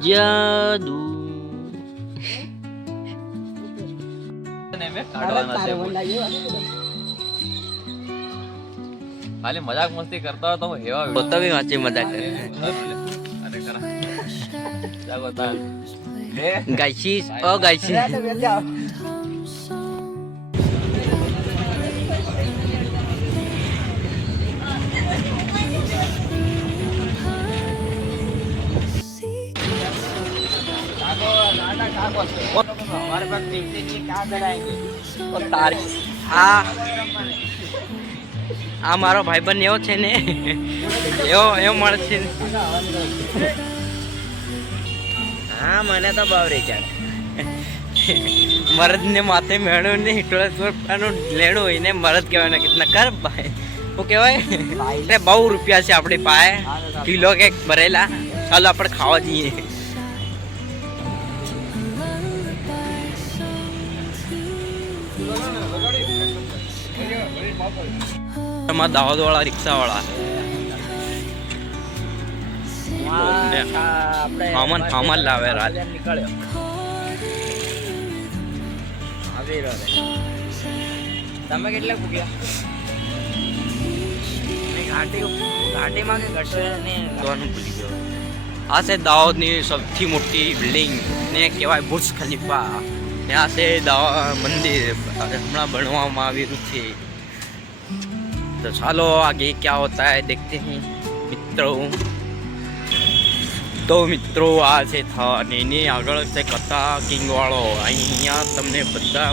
જાદુ ખાલી મજાક મસ્તી કરતા હોય તો હું હેવા પોતા બી વાંચી મજાક કરે ગાયશીસ ઓ ગાયશીસ हमारे पास देखते नहीं क्या कराएंगे और तारीख આ મારો ભાઈબંધ એવો છે ને એવો મળે છે हाँ मैंने तो बावरी चढ़ મરદ ને માથે મેળો ને હિટોળાનું લેણું હોય ને મરદ કહેવાય ને કેટલા કર ભાઈ શું કહેવાય એટલે બહુ રૂપિયા છે આપણી પાસે કિલો કે ભરેલા ચાલો આપણે ખાવા જઈએ દાહોદ વાળા રિક્ષા વાળા સામાન લાવે રાત નીકળ્યો આવી રહ્યો તમે કેટલા પૂગ્યા ઘાટીમાં કે ગટરને જોવાનું ભૂલી ગયો આ છે દાહોદની સૌથી મોટી બિલ્ડિંગ ને કહેવાય બુર્જ ખલીફા ત્યાં છે મંદિર હમણાં બનવામાં આવેલું છે तो चलो आगे क्या होता है देखते हैं मित्रों तो મિત્રો આ છે અને એની આગળ છે કથા કિંગવાળો અહીંયા તમને બધા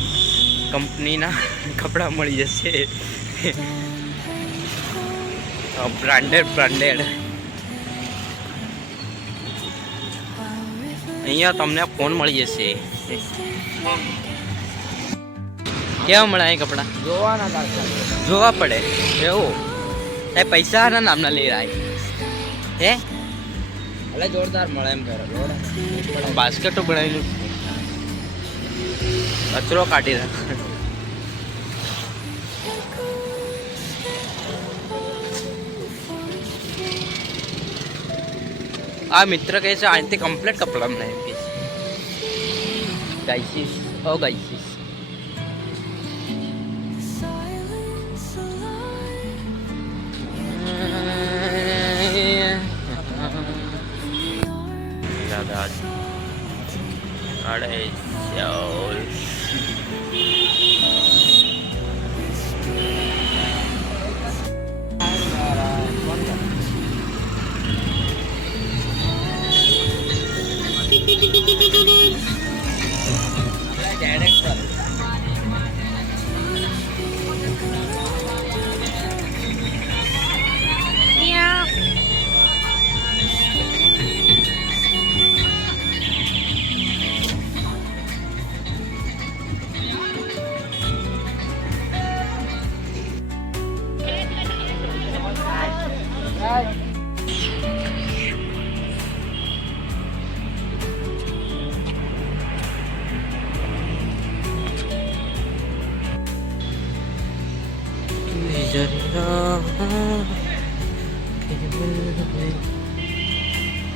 કંપનીના કપડાં મળી જશે બ્રાન્ડેડ અહીંયા તમને ફોન મળી જશે કેવા મળે અહીં કપડાં જોવા પડે એવું એ પૈસા નામના લઈ રહ્યા હે એટલે જોરદાર મળે એમ કરો બાસ્કેટો બનાવેલું કચરો કાઢી રાખ આ મિત્ર કહે છે અહીંથી કમ્પ્લીટ કપડા બનાવી ગાઈસીસ ઓ ગાઈસીસ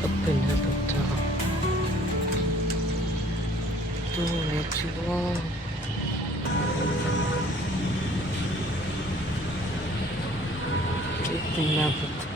अपना पता तूने छुआ कितना पता